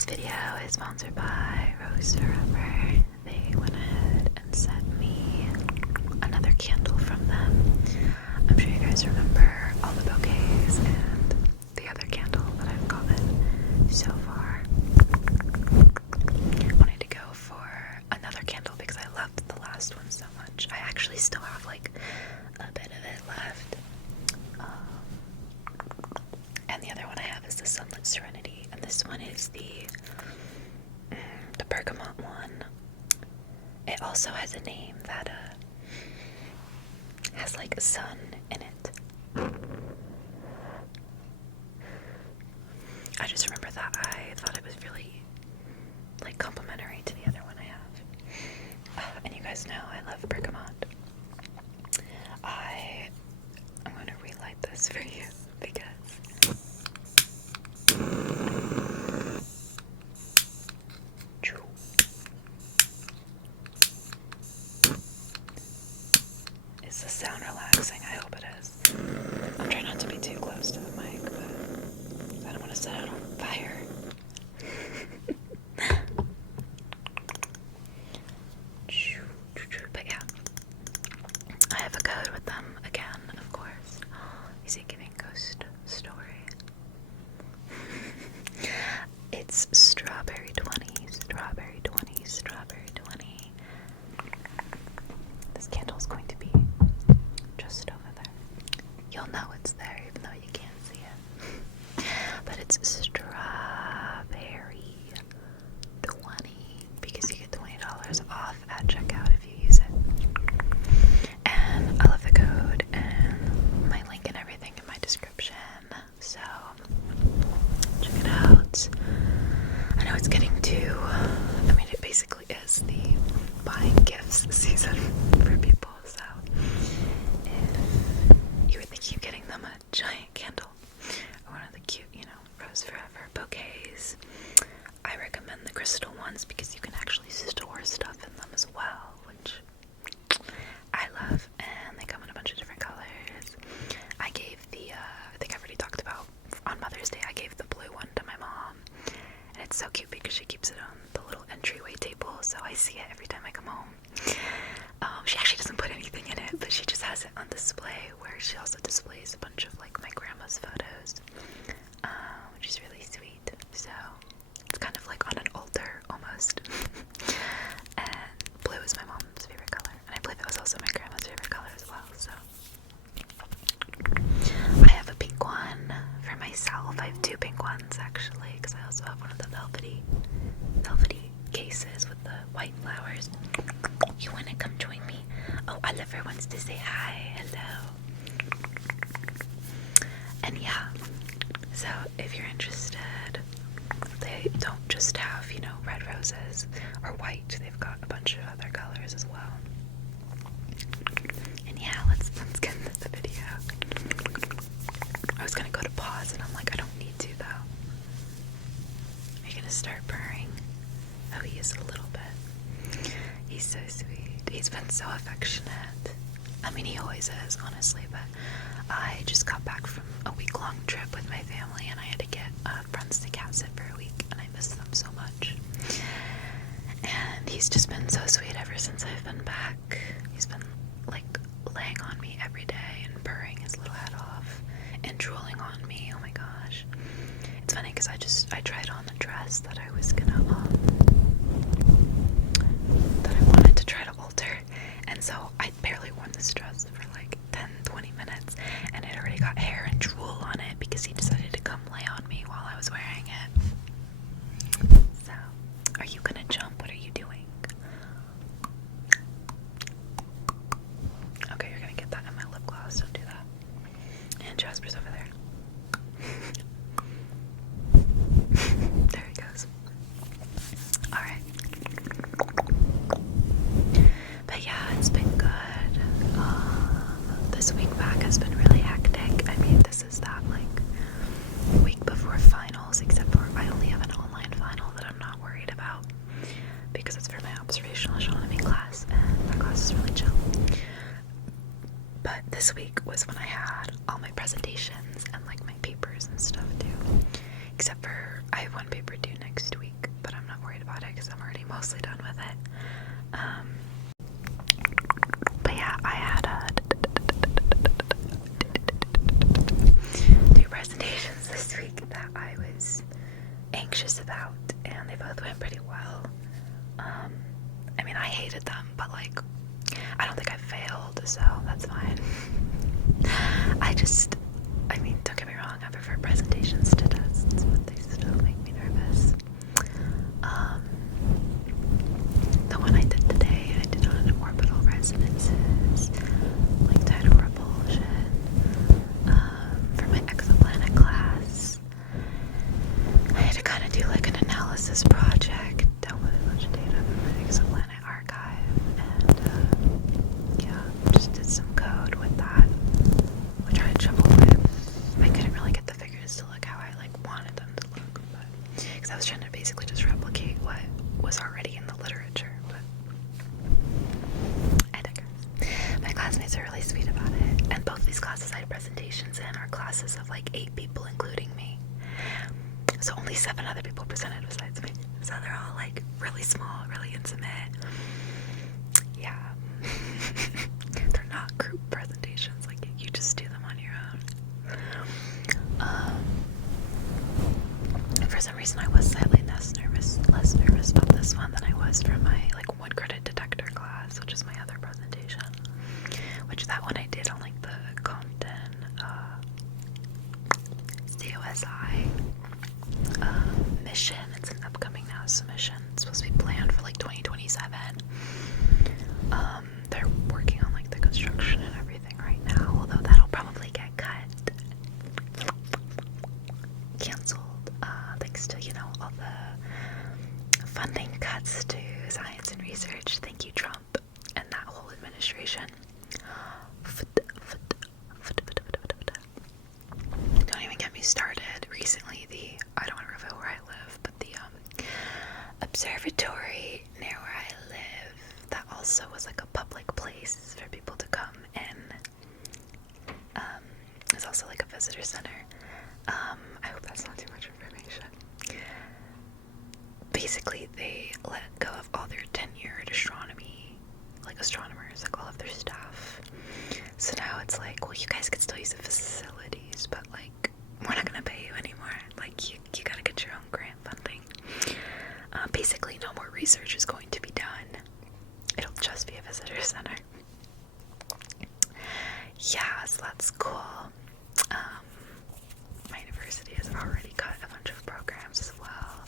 This video is sponsored by Roseforever. They went ahead and sent me another candle from them. I'm sure you guys remember all the bouquets and the other candle that I've gotten so far. I wanted to go for another candle because I loved the last one so much. I actually still have like a bit of it left. And the other one I have is the Sunlit Serenity, and this one is the bergamot one. It also has a name that has like a sun in it. I just remember that I thought it was really like complimentary to the other one I have. And you guys know I love bergamot. I'm going to relight this for you because is the sound relaxing? I hope it is. I'm trying not to be too close to the mic, but I don't want to set it on fire. But yeah, I have a code with them again, of course. Is it giving ghost story? It's strawberry 20, strawberry 20, strawberry 20. This candle is going to be just over there. You'll know it's there even though you can't see it. But it's strawberry 20 because you get $20 off at checkout if you use it. And I love the code and my link and everything in my description. So check it out. I know it's getting to, it basically is the buying gifts season for people, so if you were thinking of getting them a giant candle or one of the cute, Roseforever bouquets, I recommend the crystal ones because you can actually store stuff in them as well, which I love, and they come in a bunch of different colors. I gave I think I've already talked about on Mother's Day, I gave the blue one to my mom, and it's so cute because she keeps it on the little entryway table, so I see it every time I come home. She actually doesn't put anything in it, but she just has it on display, where she also displays a bunch of like my grandma's photos, which is really sweet. So it's kind of like on an altar almost. And blue is my mom's favorite color, and I believe it was also my grandma's favorite color as well. So I have a pink one for myself. I have two pink ones actually, because I also have one of the velvety cases with the white flowers. You want to come join me? Oh, Oliver wants to say hi. Hello. And yeah, so if you're interested, they don't just have, red roses or white. They've got a bunch of other colors as well. And yeah, let's get into the video. I was gonna go to pause, and I'm like, I don't need to though. Are you gonna start purring? Oh, he is a little bit. He's so sweet. He's been so affectionate. He always is, honestly, but I just got back from a week-long trip with my family, and I had to get friends to cat sit for a week, and I miss them so much. And he's just been so sweet ever since I've been back. He's been, like, laying on me every day and purring his little head off and drooling on me. Oh my gosh. It's funny because I tried on the dress that I was gonna, that I wanted to try to alter, and so I barely wore this dress for like 10-20 minutes, and it already got hair and drool on it because he decided to come lay on me while I was wearing it. So, are you gonna jump? What are you doing? Okay, you're gonna get that in my lip gloss. Don't do that. And Jasper's over there. There he goes. Alright. But yeah, it's been good. This week back has been really hectic. This is that like week before finals, except for I only have an online final that I'm not worried about because it's for my observational astronomy class, and that class is really chill. But this week was when I had all my presentations and like my papers and stuff too. Except for I have one paper due next week, worried about it because I'm already mostly done with it. But yeah, I had 2 presentations this week that I was anxious about, and they both went pretty well. I mean, I hated them, but like, I don't think I failed, so that's fine. I mean, don't get me wrong, I prefer presentations to tests, but they still make me nervous. The one I did today, I did on orbital resonances, like tidal repulsion, for my exoplanet class. I had to kind of do like an analysis project, download a bunch of data from my exoplanet archive, and yeah, just did some code with that, which I had trouble with. I couldn't really get the figures to look how I like wanted them to look, but because I was trying to basically just replicate what was already in the literature, but I digress. My classmates are really sweet about it, and both these classes I had presentations in are classes of like 8 people, including me. So only 7 other people presented besides me. So they're all like really small, really intimate. Yeah. They're not group presentations, like you just do them on your own. For some reason I was slightly less nervous about this one than I was for my like 1 credit detector class, which is my other presentation. Which that one I did on like the Compton COSI mission. It's an upcoming NASA mission. It's supposed to be planned for like 2027. They're working on like the construction and everything right now, although that'll probably get canceled, thanks to, you know, all the funding cuts to science and research. Thank you, Trump, and that whole administration. Don't even get me started. Recently, I don't want to reveal where I live, but the observatory near where I live, that also was like a public place for people to come in. It's also like a visitor center. I hope that's not too much information. Basically, they let go of all their tenured astronomers, like all of their staff. So now it's like, well, you guys could still use the facilities, but like, we're not gonna pay you anymore. Like, you gotta get your own grant funding. Basically, no more research is going to be done. It'll just be a visitor center. Yeah, so that's cool. My university has already cut a bunch of programs as well,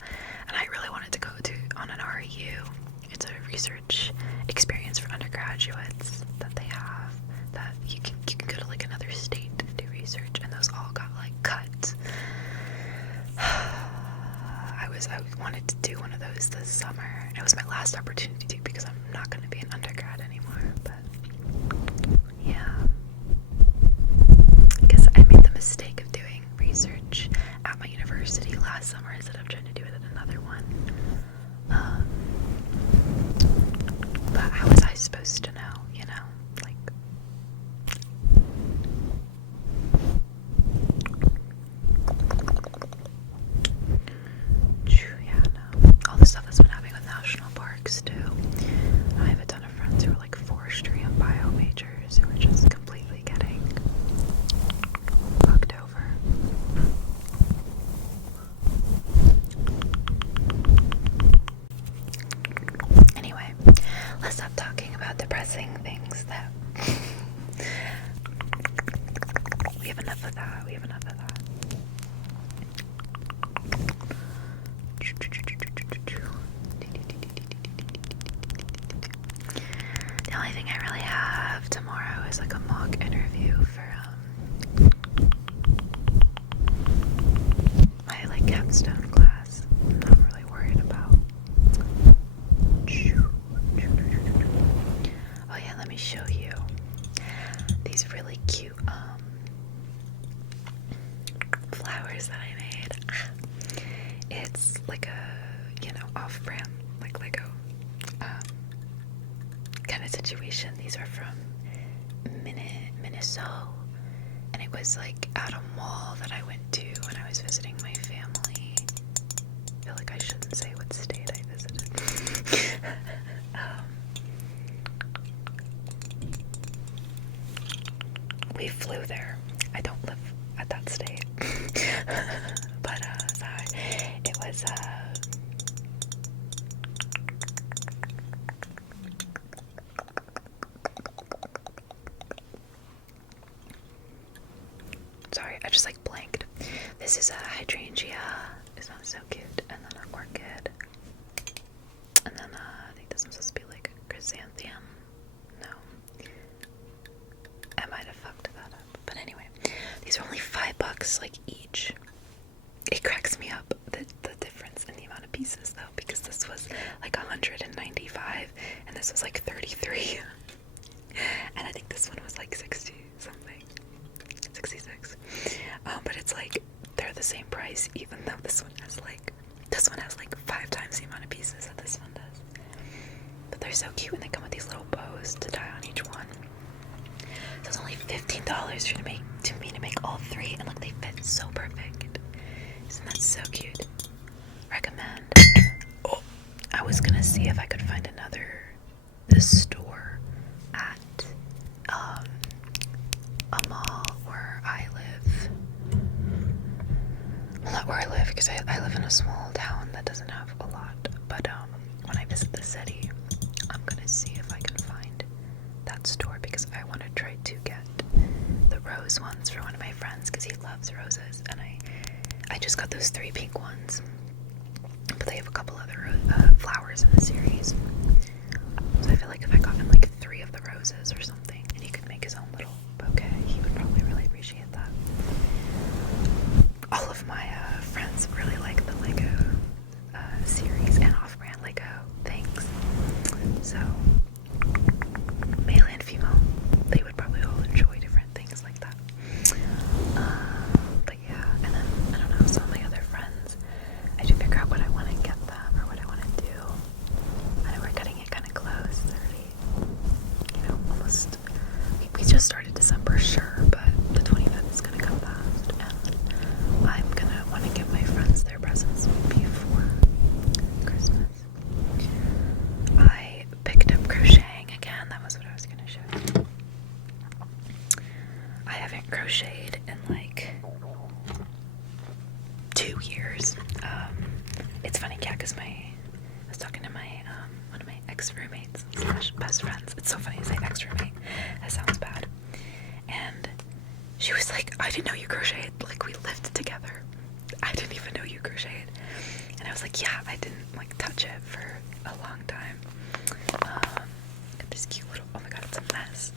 and I really wanted to go on an REU. It's a research experience for undergraduates that they have, that you can go to like another state to do research, and those all got like cut. I wanted to do one of those this summer. It was my last opportunity to, because I'm not going to be an undergrad anymore, but yeah. Because I made the mistake of doing research at my university last summer instead of trying to do it at another one. But how was I supposed to know, you know? Like, yeah, no. All the stuff that's been happening with national parks, too. I have a ton of friends who are like forestry and bio majors who are just completely getting fucked over. Anyway, let's stop talking about depressing things that we have enough of that. The only thing I really have tomorrow is like a mock interview for my like capstone class. I'm really worried about. Oh yeah, let me show you these really cute flowers that I made. It's like a, you know, off-brand, like Lego kind of situation. These are from Minnesota, and it was like at a mall that I went to when I was visiting my family. I feel like I shouldn't say what state I we flew there. I don't live at that state. But it was sorry, I just like blanked. This is a hydrangea. It's not so cute. And then an orchid. And then I think this one's supposed to be like a chrysanthemum. No. I might have fucked that up. But anyway, these are only $5 like each. It cracks me up the difference in the amount of pieces though, because this was like 195 and this was like 33. And I think this one was like 60 something. 66. But it's like they're the same price, even though this one has like 5 times the amount of pieces that this one does. But they're so cute, and they come with these little bows to tie on each one. So it's only $15 for me to make all 3, and look, they fit so perfect. Isn't that so cute? Recommend. Oh, I was gonna see if I could find this store at a mall where I live. Well, not where I live, because I live in a small town that doesn't have a lot. But when I visit the city, I'm gonna see if I can find that store, because I want to try to get the rose ones for one of my friends, because he loves roses, and I just got those 3 pink ones, but they have a couple other flowers in the series. So I feel like if I got him like 3 of the roses or something, and he could make his own little bouquet, he would probably really appreciate that. All of my friends really like the Lego series and off-brand Lego things. So male and female, they would probably all enjoy different things like that. But yeah, and then I don't know, some of my other friends, I do figure out what I want to get them or what I want to do. I know we're cutting it kind of close, already, almost. We just started December, sure, but the 25th is gonna come fast, and I'm gonna want to give my friends their presents before Christmas. I picked up crocheting again. That was what I was gonna show you. I haven't crocheted in like 2 years. It's funny, yeah, because I was talking to my one of my ex-roommates / best friends. It's so funny to say ex-roommate. That sounds bad. And she was like, I didn't know you crocheted. Like, we lived together. I didn't even know you crocheted. And I was like, yeah, I didn't like touch it for a long time. Got this cute little, oh my god, it's a mess.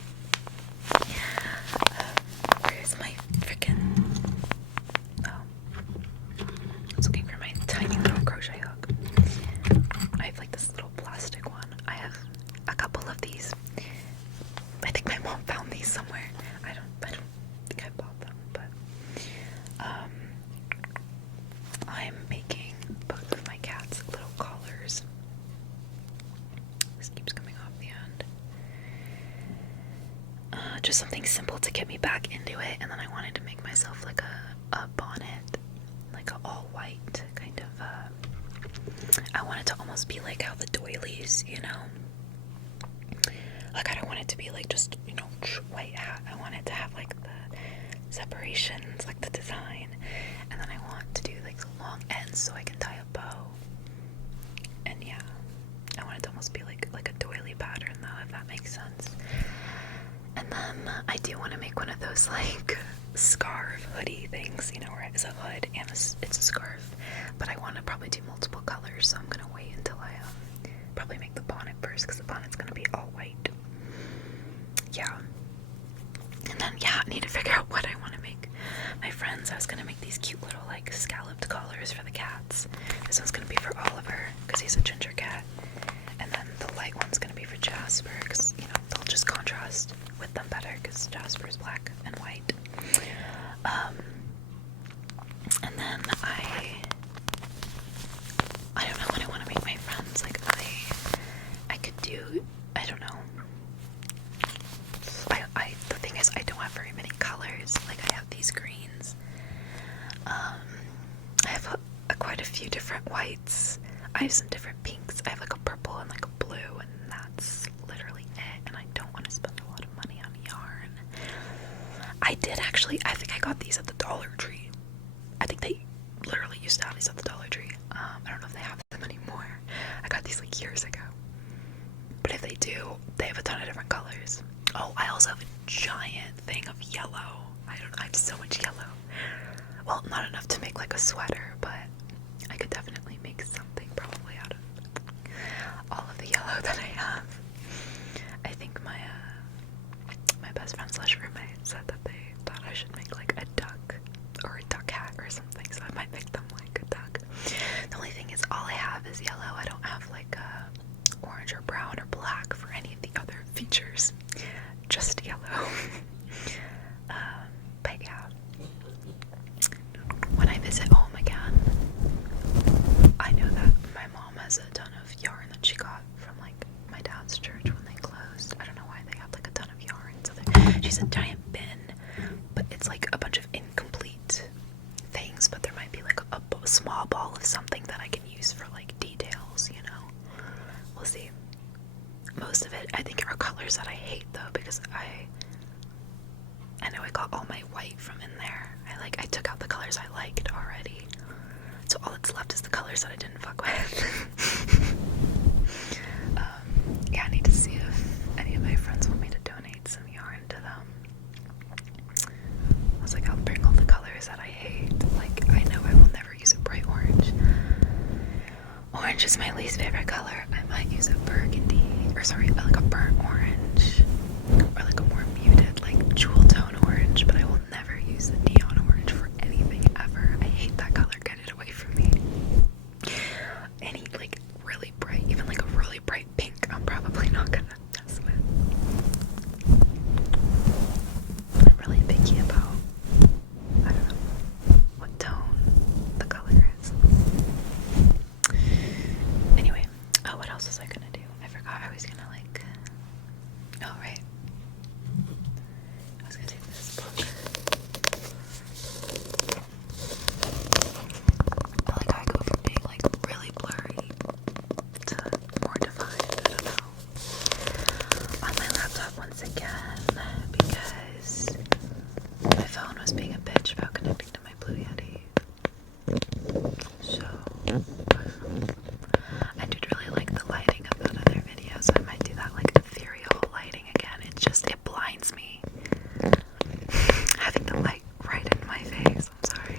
Where's my freaking, I was looking for my tiny little crochet hook. I have like this little plastic one. I have a couple of these. I think my mom found these somewhere. I don't think I bought them, but I'm making both of my cats little collars. This keeps coming off the end. Just something simple to get me back into it, and then I wanted to make myself like a bonnet, like an all white kind of. I want it to almost be like how the doilies, Like, I don't want it to be like just, white hat. I want it to have like the separations, like the design. And then I want to do like the long ends so I can tie a bow. And yeah, I want it to almost be like a doily pattern though, if that makes sense. And then I do want to make one of those like scarf hoodie things, where it's a hood and it's a scarf. But I want to probably do multiple colors, so I'm gonna wait until I probably make the bonnet first, because the bonnet's gonna be all white. Yeah. And then yeah, I need to figure out what I want to make my friends. I was gonna make these cute little like scalloped collars for the cats. This one's gonna be for Oliver because he's a ginger cat, and then the light one's gonna be for Jasper because they'll just contrast with them better because Jasper's black and white. And then I don't know what I want to make my friends. Like I could do, I don't know. The thing is, I don't have very many colors. Like, I have these greens. I have quite a few different whites. I have some different pinks. I have like a purple and like a blue, and that's literally it. And I don't want to spend a lot of money on yarn. did actually. I think I got these at the Dollar Tree. I think they literally used to have these at the Dollar Tree. I don't know if they have them anymore. I got these like years ago. But if they do, they have a ton of different colors. Oh, I also have a giant thing of yellow. I have so much yellow. Well, not enough to make like a sweater, but I could definitely make something probably out of all of the yellow that I have. I think my best friend / roommate said that they thought I should make like a duck or a duck hat or something, so I might make them like a duck. The only thing is all I have is yellow. I don't have like orange or brown or black for any of the other features. Just yellow. But yeah. When I visit home again, I know that my mom has a ton of yarn that she got from like my dad's church when they closed. I don't know why they have like a ton of yarn. So she's a giant bin, but it's like a bunch of incomplete things, but there might be like a small ball of something that I can use for like details, you know? We'll see. Most of it, I think, are colors that I hate though, because I know I got all my white from in there. I took out the colors I liked already. So all that's left is the colors that I didn't fuck with. Yeah, I need to see if any of my friends want me to donate some yarn to them. I was like, I'll bring all the colors that I hate. Like, I know I will never use a bright orange. Orange is my least favorite color. I might use a burgundy, or sorry, like a burnt orange, or like a more muted, like jewel tone orange, but I will never use the neon orange for anything ever. I hate that color. Get it away from me. Any like really bright, even like a really bright pink, I'm probably not gonna mess with. I'm really picky about, I don't know, what tone the color is. Anyway, oh, what else was I gonna do? I forgot I was gonna like, oh right, I was gonna take this book. I like how I go from being like really blurry to more defined. I don't know. On my laptop once again, because my phone was being a bitch about connecting to my Blue Yeti. So I did really like the lighting of that other video, so I might do that like ethereal lighting again. It blinds me. Having the light right in my face. I'm sorry.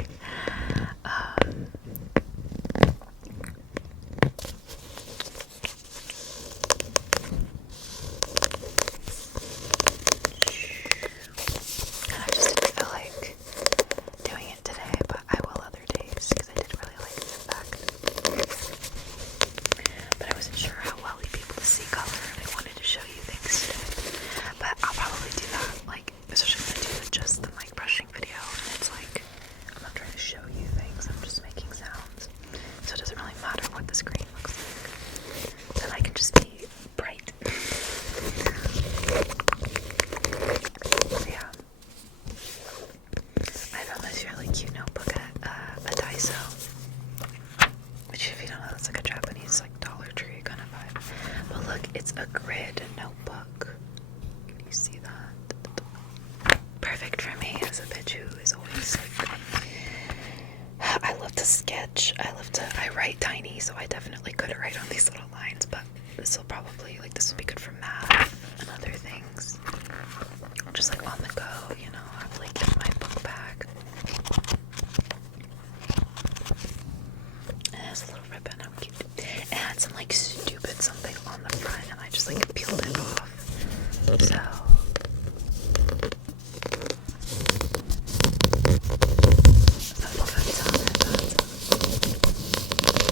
And I just didn't feel like doing it today, but I will other days because I did really like the effect. But I wasn't sure how well you'd be able to see color, and I wanted to show you things today. But I'll probably do that, like, especially when I do just the mic brushing video, and it's like, I'm not trying to show you things, I'm just making sounds. So it doesn't really matter what the screen looks like. Then I can just be bright. Yeah. I found this really cute notebook at a Daiso. Which, if you don't know, that's like a Japanese like Dollar Tree kind of vibe. But look, it's a grid notebook. Can you see that? Perfect for me as a bitch who is always like, I love to sketch. I write tiny, so I definitely could write on these little lines, but this will probably, like, this would be good for math and other things. Just like on the go, you know, have like in my book bag. And it has a little ribbon, how cute. It had some like stupid something on the front, and I just like peeled it off. So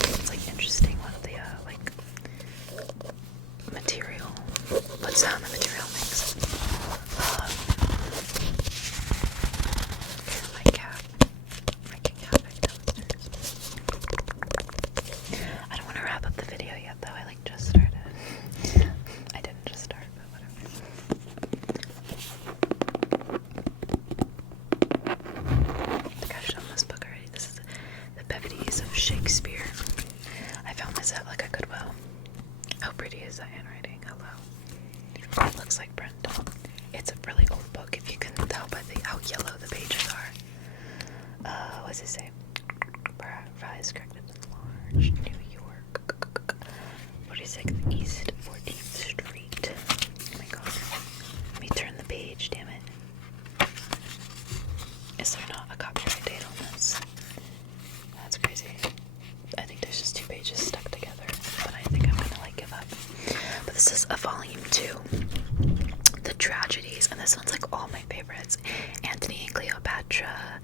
it's like interesting what the like material, what sound the material makes. Here's my cat making havoc downstairs. I don't want to wrap up the video yet though, I like just started. I didn't just start, but whatever. Village, New York. 46th East 14th Street. Oh my god. Let me turn the page, damn it. Is there not a copyright date on this? That's crazy. I think there's just 2 pages stuck together, but I think I'm gonna like give up. But this is a volume 2. The Tragedies, and this one's like all my favorites. Antony and Cleopatra,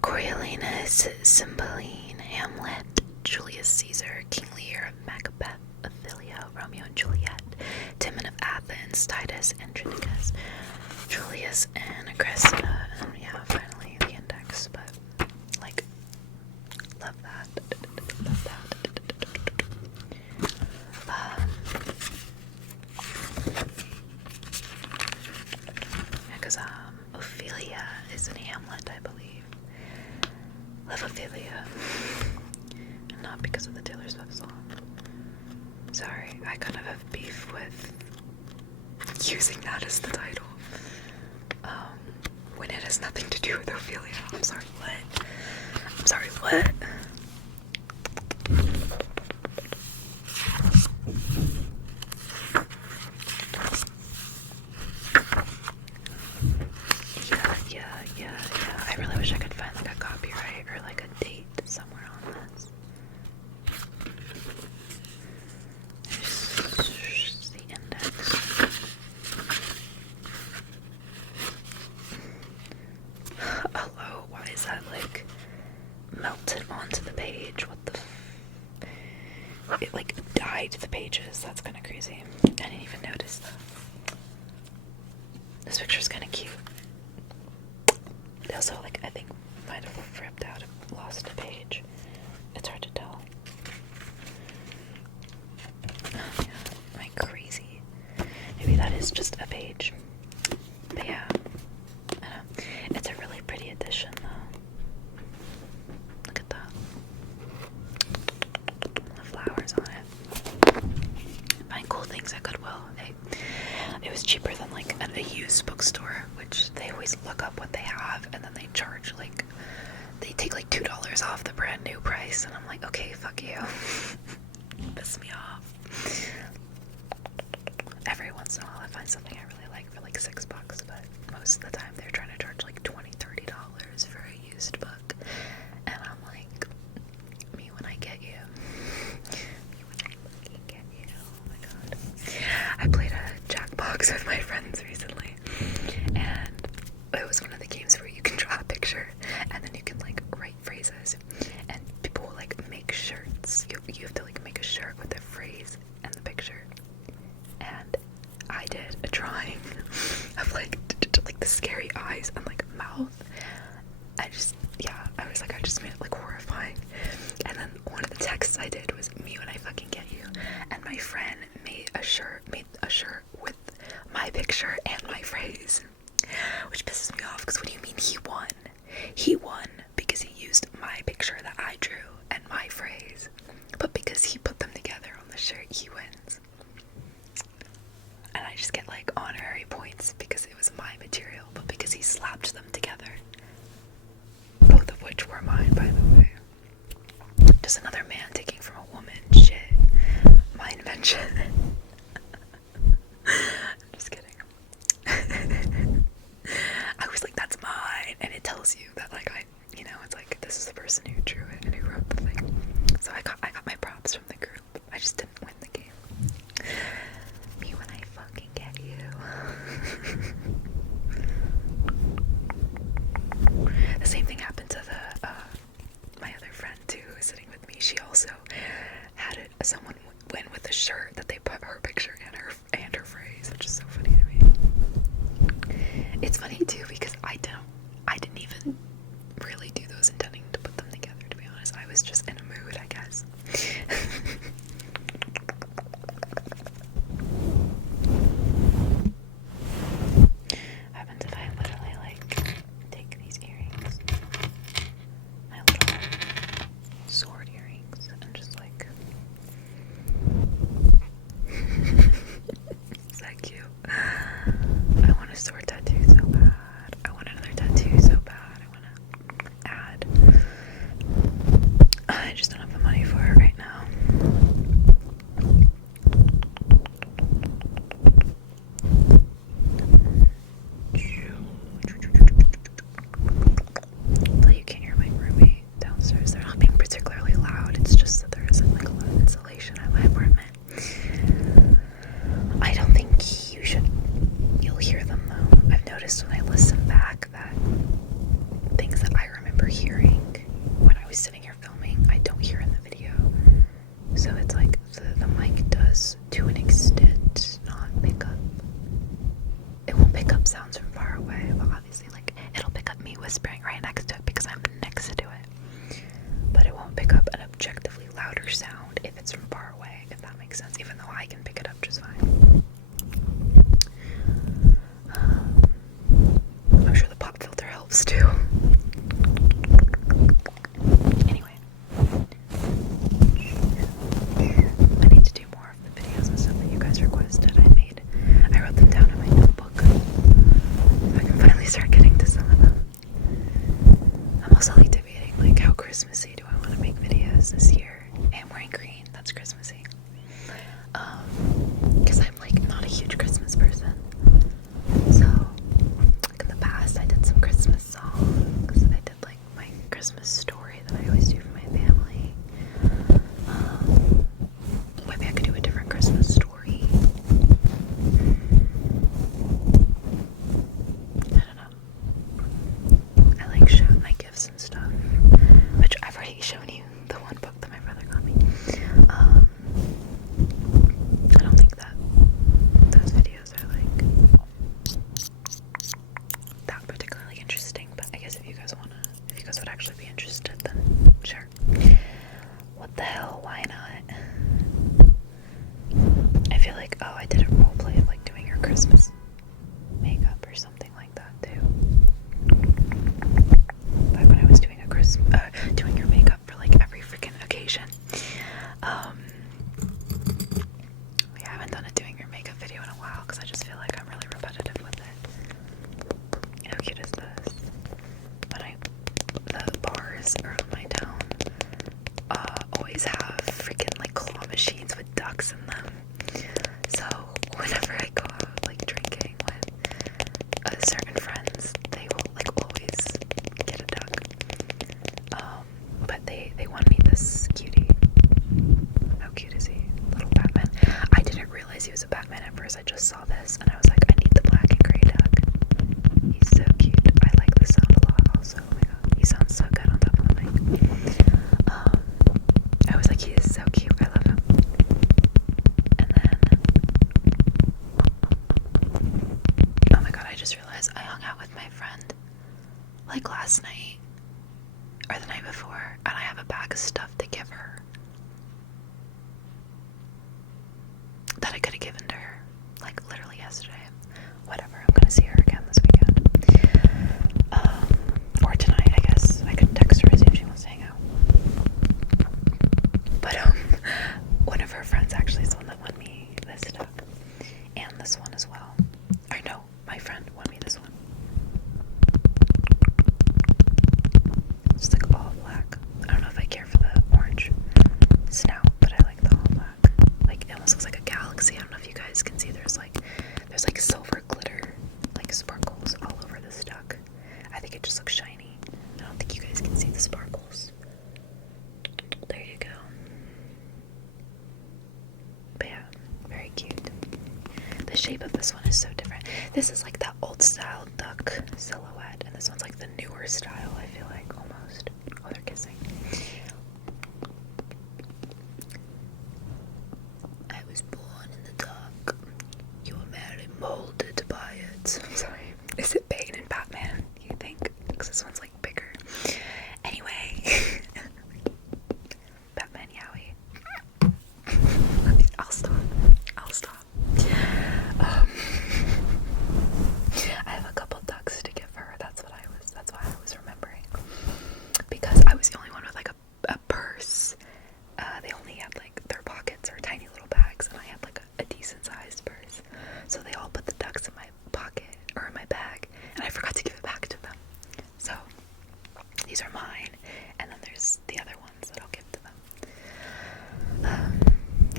Coriolanus, Cymbeline, Hamlet, Julius Caesar, King Lear, Macbeth, Ophelia, Romeo and Juliet, Timon of Athens, Titus and Trinitas, Julius and Cressida, and yeah, finally the index, but like, love that, love that. Because Ophelia is in Hamlet, I believe. Love Ophelia. And not because of the Taylor Swift song. Sorry, I kind of have beef with using that as the title. When it has nothing to do with Ophelia. I'm sorry, what? I'm sorry, what? Yeah. I really wish I could find like a copyright or like a date somewhere on this. There's the index. Hello, why is that like melted onto the page? What the it like dyed the pages. That's kind of crazy. I didn't even notice that. This picture's kind of cute. They also, like, I think might have ripped out and lost a page. It's hard to tell. Oh, yeah. Am I crazy? Maybe that is just a page. But yeah. I know. It's a really pretty edition, though. Look at that. The flowers on it. Find cool things at Goodwill. It was cheaper than like at a used bookstore, which they always look up what they have and then they charge like, they take like $2 off the brand new price, and I'm like, okay, fuck you. Piss me off. Every once in a while I find something I really like for like $6, but most of the time they're trying to charge like $20-$30 for a used book, and I'm like, me when I get you. Me when I fucking get you. Oh my god. I played a Jackbox with my friends recently, and it was one of the games where you can draw a picture and then you can like write phrases, and people will like make shirts. You have to like make a shirt with the phrase and the picture, and I did a drawing of like the scary eyes and like mouth. I just made it like horrifying, and then one of the texts I did was me when I fucking get you, and my friend made a shirt with my picture and my phrase, which pisses me off, because what do you mean he won? He won because he used my picture that I drew and my phrase, but because he put them together on the shirt, he wins. And I just get like honorary points because it was my material, but because he slapped them together, both of which were mine, by the way. Just another man taking from a woman. Shit. My invention. I'm just kidding. I was like, that's mine, and it tells you that like it's like this is the person who drew it and who wrote the thing. So I got my props from the group. I just didn't win the game. Me when I fucking get you. The same thing happened to my other friend too, who was sitting with me. She also had someone win with a shirt that they put her picture and her phrase, which is so funny to me. It's funny too because I didn't even really do those intending to put them together, to be honest. I was just in a mood, I guess. Happens if I literally like take these earrings, my little sword earrings, and just like is that cute? I want a sword tattoo so bad. I want another tattoo so bad. I want to add. I just don't have louder sound if it's from far away, if that makes sense, even though I can pick it up just fine. I'm sure the pop filter helps too. Anyway, I need to do more of the videos and stuff that you guys requested. I wrote them down in my notebook, so I can finally start getting to some of them. I'm also like debating like how Christmassy do I want to make videos this year, and wearing green, that's Christmassy. Because I'm like not a huge Christmas person. So like in the past I did some Christmas songs. I did like my Christmas story that I always do for my family. Maybe I could do a different Christmas story. I don't know. I like showing my gifts and stuff, which I've already shown you the one book that my brother got me. I don't think that those videos are like that particularly interesting, but I guess if you guys would actually be interested, then sure. What the hell, why not? I feel like, oh, I did a roleplay of like doing your Christmas makeup or something like that too. Back when I was doing doing your makeup for like every freaking occasion. I haven't done a doing your makeup video in a while because I just feel like I'm really repetitive with it. How cute is this? The bars around my town always have freaking like claw machines with ducks in them. So whenever I go out like drinking with certain friends, they will like always get a duck. But they won me this cutie. How cute is he? Little Batman. I didn't realize he was a Batman at first. I just saw this and I was like, I need the black and gray duck. He's so cute. I like the sound a lot also. Oh my god, he sounds so good on top of the mic. I was like, he is so cute. I love him. And then, oh my god, I just realized I hung out with my friend like last night or the night before, and I have a bag of stuff to give her that I could have given to her like literally yesterday. Whatever, I'm gonna see her again this weekend. Or tonight, I guess. I could text her and see if she wants to hang out. But one of her friends actually is the one that won me this stuff. And this one as well. I know, my friend won me this one. It's like all black. I don't know if I care for the orange snout, but I like the all black. Like it almost looks like a galaxy. I don't know if you guys can see. There's like silver glitter, like sparkles all over this duck. I think it just looks shiny. I don't think you guys can see the sparkles. There you go. But yeah, very cute. The shape of this one is so different. This is like that old style duck silhouette, and this one's like the newer style, I feel like, almost. Oh, they're kissing. I was born in the dark. You were merely molded by it. I'm sorry. Is it Bane and Batman, you think? Because this one's like bigger. Anyway. Batman Yowie. I'll stop. I have a couple ducks to give her. That's why I was remembering. Because I was the only one with like a purse. They only had like their pockets or tiny little bags, and I had like a decent sized purse. So they all put the ducks in my pocket or in my bag, and I forgot to give it back to them. So these are mine, and then there's the other ones that I'll give to them.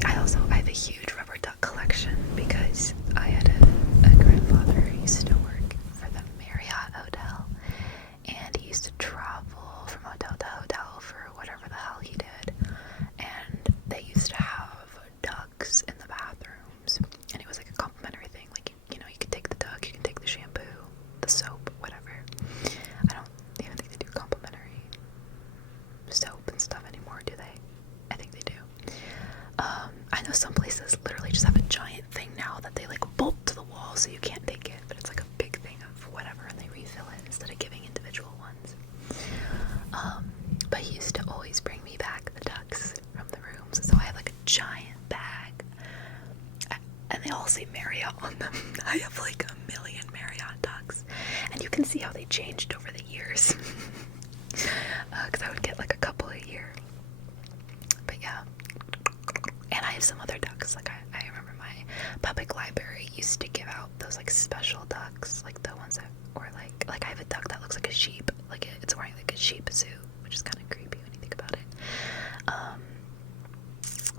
I have a huge rubber duck collection because I had a grandfather who used to work for the Marriott Hotel, and he used to travel from hotel to hotel for whatever the hell he did, and they used to have ducks in the bathrooms, and it was like a complimentary thing. Like, you know, you could take the duck, you can take the shampoo, the soap, whatever. I don't even think they do complimentary soap and stuff anymore, do they? I think they do. I know some places literally just have a giant thing now that they like bolt to the wall so you can't take it, but it's like a big thing of whatever, and they refill it instead of giving individual ones. But he used to always bring me back the ducks from the can see how they changed over the years. Because I would get like a couple a year. But yeah. And I have some other ducks. Like I remember my public library used to give out those like special ducks, like the ones that were like I have a duck that looks like a sheep. Like it's wearing like a sheep suit, which is kind of creepy when you think about it.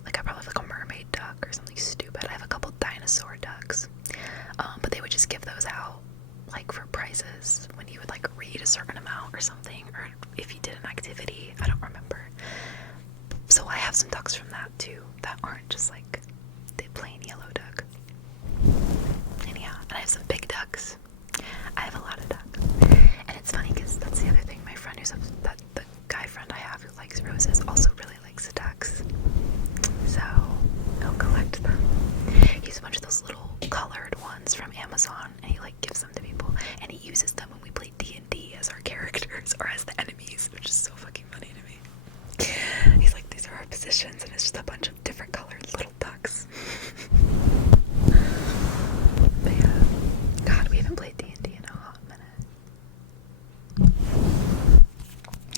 Like I probably have like a mermaid duck or something stupid. I have a couple dinosaur ducks. But they would just give those out like for prizes when you would like read a certain amount or something, or if you did an activity. I don't remember. So I have some ducks from that too that aren't just like the plain yellow duck. And yeah, and I have some big ducks. I have a lot of ducks. And it's funny because that's the other thing. My friend the guy friend I have who likes roses also really likes ducks. So he'll collect them. He has a bunch of those little colored ones from Amazon, and he like gives them to people, and he uses them when we play D&D as our characters or as the enemies, which is so fucking funny to me. He's like, these are our positions, and it's just a bunch of different colored little ducks. But yeah, God, we haven't played D&D in a hot minute.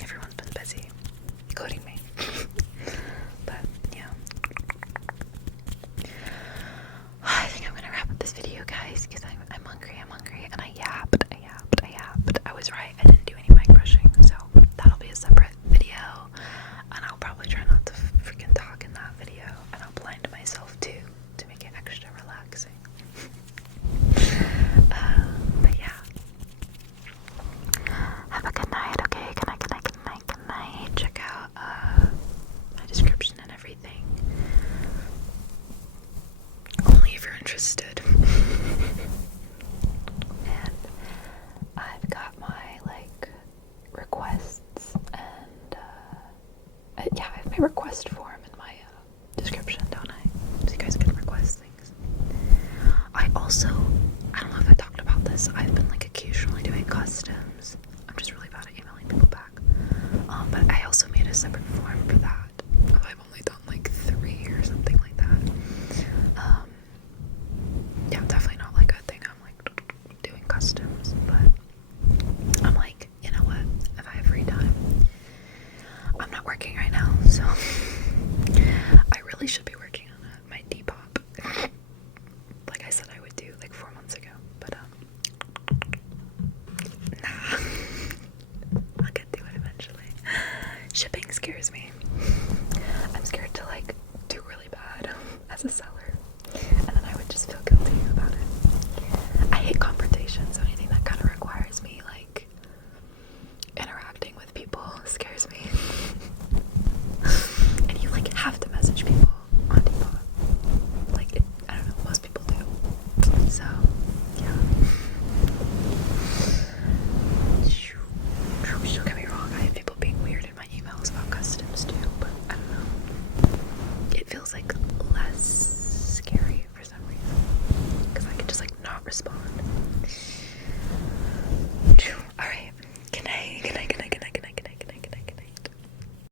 Everyone's been busy, including me. But yeah, I think I'm gonna wrap up this video, guys, because I'm hungry, and I yapped. I was right, I didn't do any mic brushing, so that'll be a separate video, and I'll probably try not to freaking talk in that video, and I'll blind myself too, to make it extra relaxing. But yeah. Have a good night, okay? Good night. Check out my description and everything. Only if you're interested. And I've got my like requests and yeah, I have my request form in my description, don't I? So you guys can request things. I don't know if I talked about this, I've been like occasionally doing customs